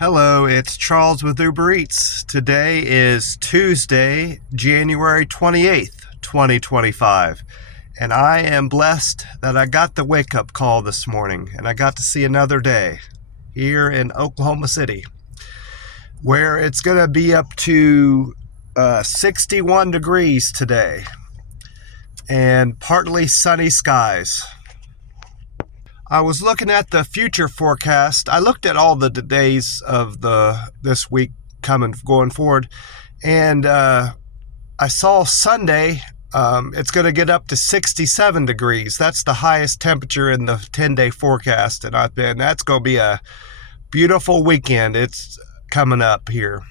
Hello, it's Charles with Uber Eats. Today is Tuesday, January 28th, 2025, and I am blessed that I got the wake-up call this morning and I got to see another day here in Oklahoma City, where it's going to be up to 61 degrees today and partly sunny skies. I was looking at the future forecast. I looked at all the days of this week going forward, and I saw Sunday it's going to get up to 67 degrees. That's the highest temperature in the 10-day forecast, and that's going to be a beautiful weekend. It's coming up here.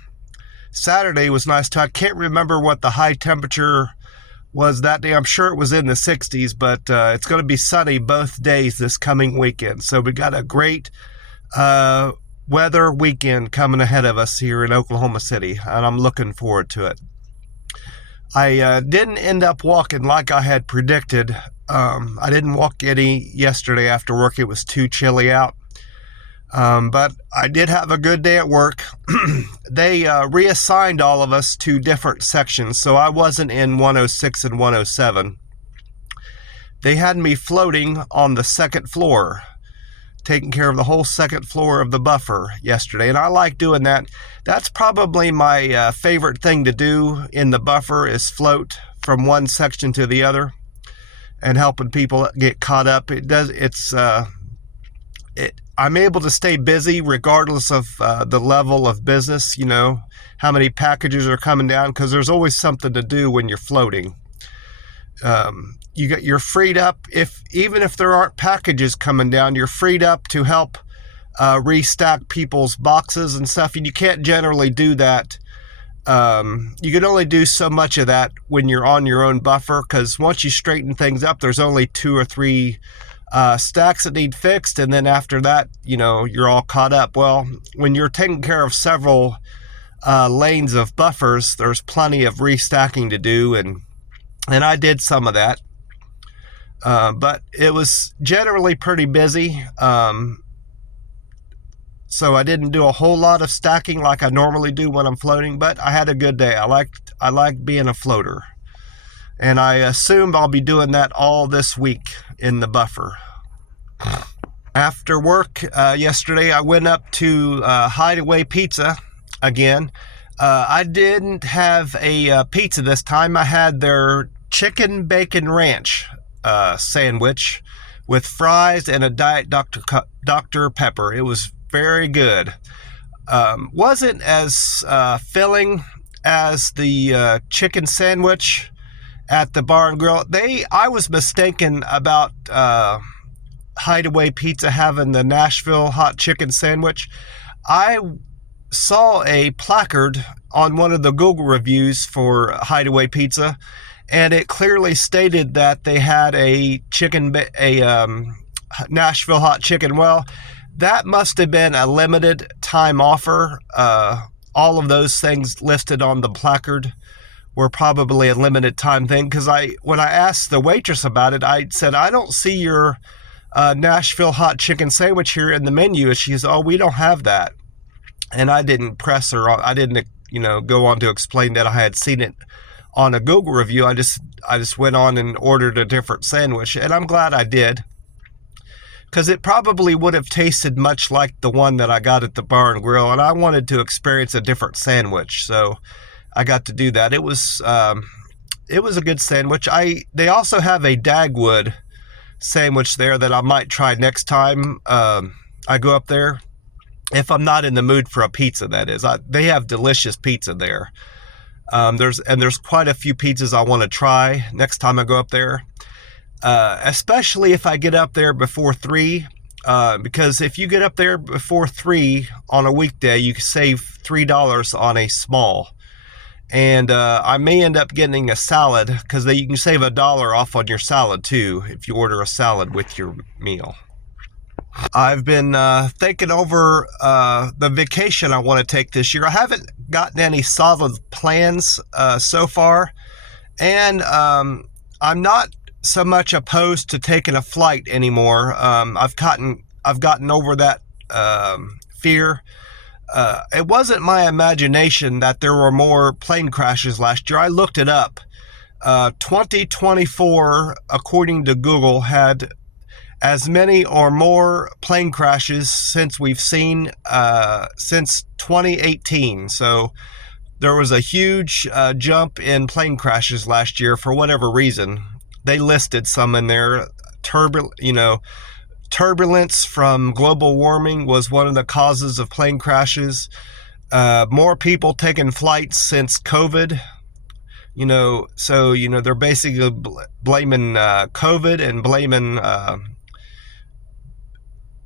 Saturday was nice too. I can't remember what the high temperature was that day. I'm sure it was in the 60s, but it's going to be sunny both days this coming weekend. So we got a great weather weekend coming ahead of us here in Oklahoma City, and I'm looking forward to it. I didn't end up walking like I had predicted. I didn't walk any yesterday after work. It was too chilly out. But I did have a good day at work. They reassigned all of us to different sections, so I wasn't in 106 and 107. They had me floating on the second floor, taking care of the whole second floor of the buffer yesterday, and I like doing that. That's probably my favorite thing to do in the buffer, is float from one section to the other and helping people get caught up. I'm able to stay busy regardless of the level of business, how many packages are coming down, because there's always something to do when you're floating. You're freed up, even if there aren't packages coming down, you're freed up to help restack people's boxes and stuff, and you can't generally do that. You can only do so much of that when you're on your own buffer, because once you straighten things up, there's only 2 or 3 stacks that need fixed, and then after that, you're all caught up. Well, when you're taking care of several lanes of buffers, there's plenty of restacking to do, and I did some of that. But it was generally pretty busy, so I didn't do a whole lot of stacking like I normally do when I'm floating, but I had a good day. I like being a floater. And I assume I'll be doing that all this week in the buffer. After work yesterday, I went up to Hideaway Pizza again. I didn't have a pizza this time. I had their chicken bacon ranch sandwich with fries and a Diet Dr. Pepper. It was very good. Wasn't as filling as the chicken sandwich at the bar and grill. I was mistaken about Hideaway Pizza having the Nashville hot chicken sandwich. I saw a placard on one of the Google reviews for Hideaway Pizza, and it clearly stated that they had a Nashville hot chicken. Well, that must have been a limited time offer. All of those things listed on the placard were probably a limited time thing, because when I asked the waitress about it, I said, I don't see your Nashville hot chicken sandwich here in the menu. And she says, oh, we don't have that. And I didn't press her. I didn't, go on to explain that I had seen it on a Google review. I just went on and ordered a different sandwich, and I'm glad I did, because it probably would have tasted much like the one that I got at the bar and grill, and I wanted to experience a different sandwich, so I got to do that. It was a good sandwich. They also have a Dagwood sandwich there that I might try next time I go up there, if I'm not in the mood for a pizza, that is. They have delicious pizza there. There's quite a few pizzas I want to try next time I go up there, especially if I get up there before 3. Because if you get up there before 3 on a weekday, you can save $3 on a small. And I may end up getting a salad, because you can save $1 off on your salad too if you order a salad with your meal. I've been thinking over the vacation I want to take this year. I haven't gotten any solid plans so far, and I'm not so much opposed to taking a flight anymore. I've gotten over that fear. It wasn't my imagination that there were more plane crashes last year. I looked it up. 2024, according to Google, had as many or more plane crashes since we've seen since 2018. So there was a huge jump in plane crashes last year for whatever reason. They listed some in there. Turbulence from global warming was one of the causes of plane crashes. More people taking flights since COVID. They're basically blaming COVID and blaming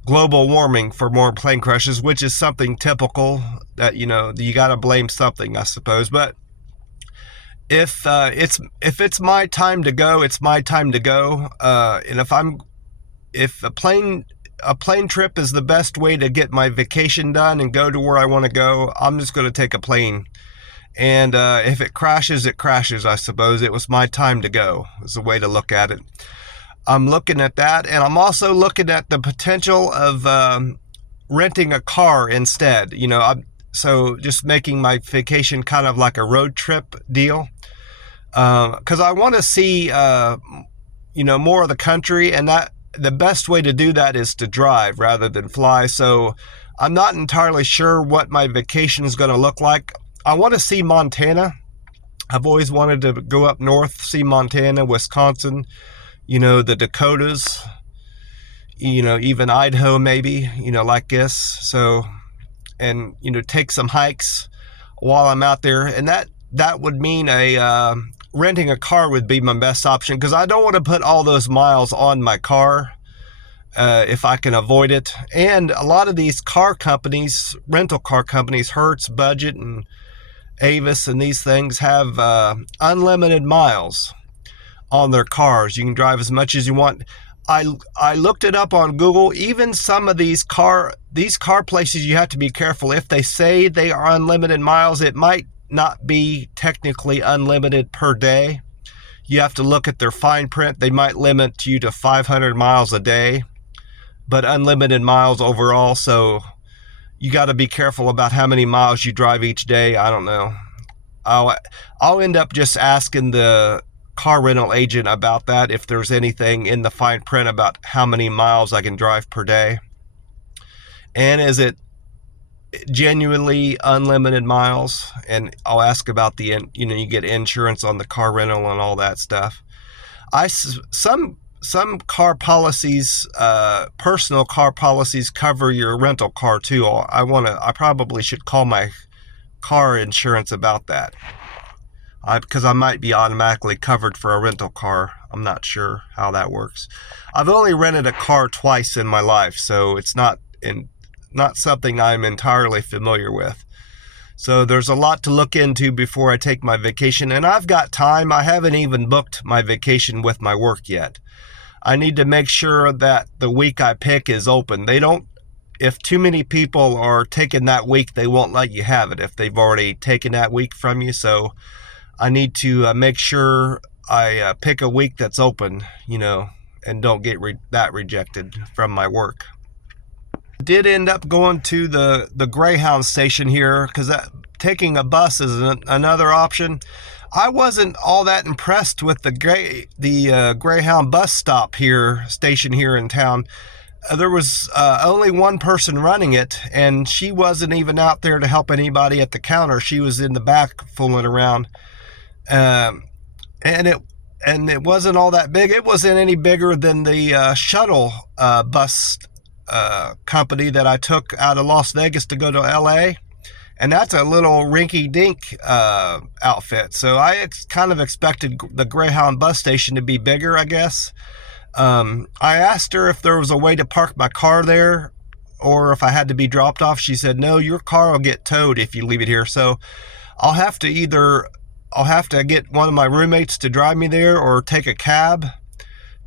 global warming for more plane crashes, which is something typical that, you got to blame something, I suppose. But if it's my time to go, it's my time to go. And if a plane trip is the best way to get my vacation done and go to where I want to go, I'm just going to take a plane. And if it crashes, it crashes, I suppose. It was my time to go, is the way to look at it. I'm looking at that, and I'm also looking at the potential of renting a car instead. So just making my vacation kind of like a road trip deal. Because I want to see, more of the country, and that the best way to do that is to drive rather than fly. So I'm not entirely sure what my vacation is going to look like. I want to see Montana. I've always wanted to go up north, see Montana, Wisconsin, the Dakotas, even Idaho maybe, like this. So, and, take some hikes while I'm out there. And that would mean renting a car would be my best option, because I don't want to put all those miles on my car if I can avoid it. And a lot of these rental car companies, Hertz, Budget, and Avis, and these things have unlimited miles on their cars. You can drive as much as you want. I looked it up on Google. Even some of these car places, you have to be careful. If they say they are unlimited miles, it might not be technically unlimited per day. You have to look at their fine print. They might limit you to 500 miles a day, but unlimited miles overall. So you got to be careful about how many miles you drive each day. I don't know. I'll end up just asking the car rental agent about that, if there's anything in the fine print about how many miles I can drive per day. And is it genuinely unlimited miles? And I'll ask about you get insurance on the car rental and all that stuff. Some car policies, personal car policies, cover your rental car too. I probably should call my car insurance about that, because I might be automatically covered for a rental car. I'm not sure how that works. I've only rented a car twice in my life, so it's not something I'm entirely familiar with. So there's a lot to look into before I take my vacation, and I've got time. I haven't even booked my vacation with my work yet. I need to make sure that the week I pick is open. If too many people are taking that week, they won't let you have it if they've already taken that week from you. So I need to make sure I pick a week that's open, and don't get that rejected from my work. I did end up going to the Greyhound station here, because taking a bus is another option. I wasn't all that impressed with the Greyhound bus station here in town. There was only one person running it, and she wasn't even out there to help anybody at the counter. She was in the back fooling around. And it wasn't all that big. It wasn't any bigger than the shuttle bus company that I took out of Las Vegas to go to LA, and that's a little rinky-dink outfit. So I kind of expected the Greyhound bus station to be bigger, I guess. I asked her if there was a way to park my car there, or if I had to be dropped off. She said, no, your car will get towed if you leave it here. So I'll have to get one of my roommates to drive me there, or take a cab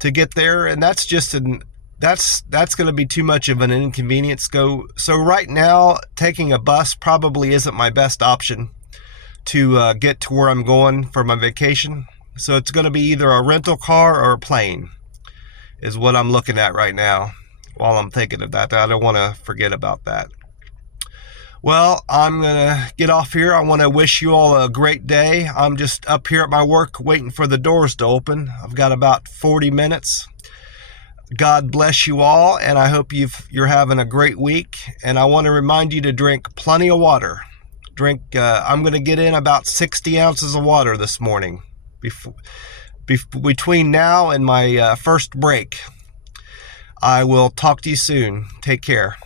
to get there. And that's going to be too much of an inconvenience. So right now, taking a bus probably isn't my best option to get to where I'm going for my vacation. So it's going to be either a rental car or a plane is what I'm looking at right now while I'm thinking of that. I don't want to forget about that. Well, I'm going to get off here. I want to wish you all a great day. I'm just up here at my work waiting for the doors to open. I've got about 40 minutes. God bless you all, and I hope you're having a great week. And I want to remind you to drink plenty of water. I'm going to get in about 60 ounces of water this morning between now and my first break. I will talk to you soon. Take care.